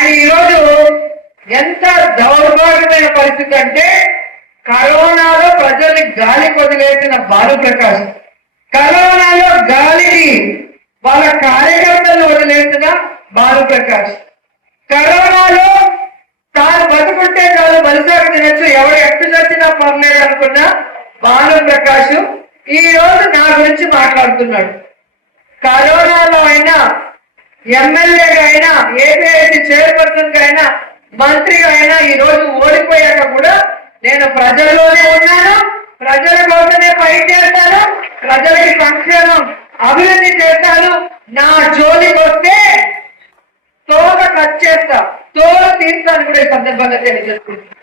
ఆయన ఈరోజు ఎంత దౌర్భాగ్యమైన పరిస్థితి అంటే కరోనాలో ప్రజల్ని గాలి వదిలేసిన బాలుప్రకాష్ కరోనాలో గాలిని వాళ్ళ కార్యకర్తలను వదిలేసిన బాలుప్రకాష్ కరోనాలో తాను బతుకుంటే చాలు బలిసాగు తినచ్చు ఎవరు ఎట్టు చచ్చినా పర్లేదు అనుకున్న భానుప్రకాష్ ఈ రోజు నా గురించి మాట్లాడుతున్నాడు. కరోనాలో అయినా ఎమ్మెల్యేగా అయినా ఏపీఐసి చైర్పర్సన్గా అయినా మంత్రిగా అయినా ఈ రోజు ఓడిపోయాక కూడా నేను ప్రజల్లోనే ఉన్నాను. ప్రజల కోసమే ఫైట్ చేస్తాను. ప్రజలకి సంక్షేమం అభివృద్ధి చేస్తాను. నా జోలికి వస్తే తోక కట్ చేస్తా తోలు తీస్తాను కూడా ఈ సందర్భంగా తెలియజేసుకుంటున్నాను.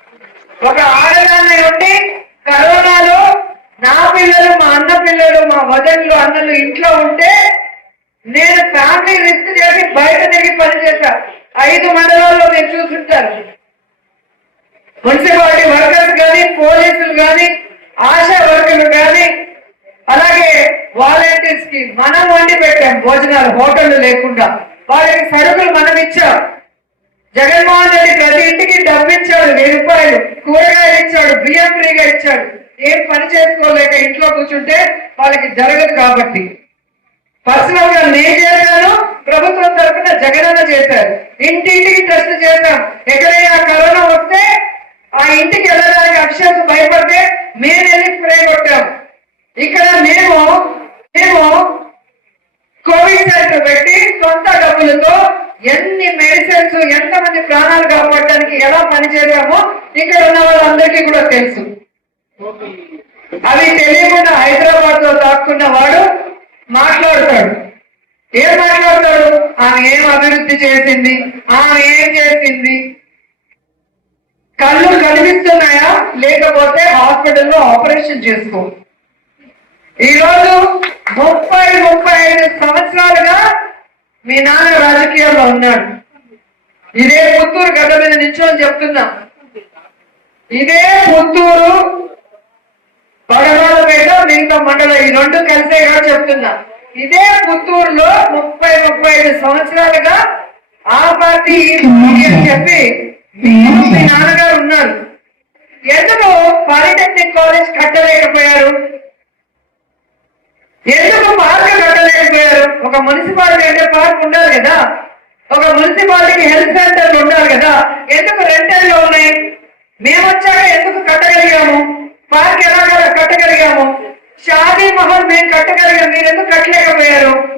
ఒక ఆడదాన్ని ఉండి కరోనాలో నా పిల్లలు మా అన్న పిల్లలు మా వదన్లు అన్నలు ఇంట్లో ఉంటే నేను ఫ్యామిలీ రిస్క్ చేసి బయట తిరిగి పనిచేశా ఐదు మండలాల్లో నేను చూసుంటాను. మున్సిపాలిటీ వర్కర్స్ కానీ పోలీసులు కానీ ఆశా వర్కర్లు కానీ అలాగే వాలంటీర్స్కి మనం వండి పెట్టాం భోజనాలు హోటళ్ళు లేకుండా. వాళ్ళకి సరుకులు మనం ఇచ్చాం. జగన్మోహన్ రెడ్డి ప్రతి ఇంటికి డబ్బు ఇచ్చాడు వెయ్యి రూపాయలు. కూరగాయలు ఇచ్చాడు బియ్యం ఫ్రీగా ఇచ్చాడు. ఏం పని చేసుకోలేక ఇంట్లో కూర్చుంటే వాళ్ళకి జరగదు కాబట్టి. పర్సనల్గా నేను చేశాను ప్రభుత్వం తరఫున జగనన్న చేశారు. ఇంటింటికి టెస్ట్ చేశాం. ఎక్కడైనా కరోనా వస్తే ఆ ఇంటికి వెళ్ళడానికి అక్షర్స్ భయపడితే మేము వెళ్ళి స్ప్రే కొట్టాం. ఇక్కడ మేము మేము కోవిడ్ సెంటర్ పెట్టి సొంత డబ్బులతో ఎన్ని మెడిసిన్స్ ఎంతమంది ప్రాణాలు కాపాడడానికి ఎలా పనిచేసామో ఇక్కడ ఉన్న వాళ్ళందరికీ కూడా తెలుసు. అవి తెలియకుండా హైదరాబాద్లో దాక్కున్న వాడు మాట్లాడతాడు. ఏం మాట్లాడతాడు? ఆమె ఏం అభివృద్ధి చేసింది? ఆమె ఏం చేసింది? కళ్ళు కనిపిస్తున్నాయా? లేకపోతే హాస్పిటల్లో ఆపరేషన్ చేసుకో. ఈరోజు ముప్పై ముప్పై ఐదు సంవత్సరాలుగా మీ నాన్న రాజకీయాల్లో ఉన్నాడు. ఇదే పుత్తూరు గడ్డ మీద నిల్చొని చెప్తున్నా. ఇదే పుత్తూరు పడవలపేట మిగతా మండలం. ఈ రెండు కలిసేగా చెప్తున్నా. ఇదే పుత్తూరులో ముప్పై ముప్పై ఐదు సంవత్సరాలుగా ఆ పార్టీ ఈ పార్టీ అని చెప్పి మీరు మీ నాన్నగారు ఉన్నారు. ఎందుకు పాలిటెక్నిక్ కాలేజ్ కట్టలేకపోయారు? ఎందుకు పార్క్ కట్టలేకపోయారు? ఒక మున్సిపాలిటీ అంటే పార్క్ ఉండాలి కదా. ఒక మున్సిపాలిటీకి హెల్త్ సెంటర్ ఉండాలి కదా ఎందుకు రెంటల్లో ఉన్నాయి మేము వచ్చాక ఎందుకు కట్టగలిగాము పార్క్ కట్టగలిగారు. మీరు ఎందుకు కట్టలేకపోయారు?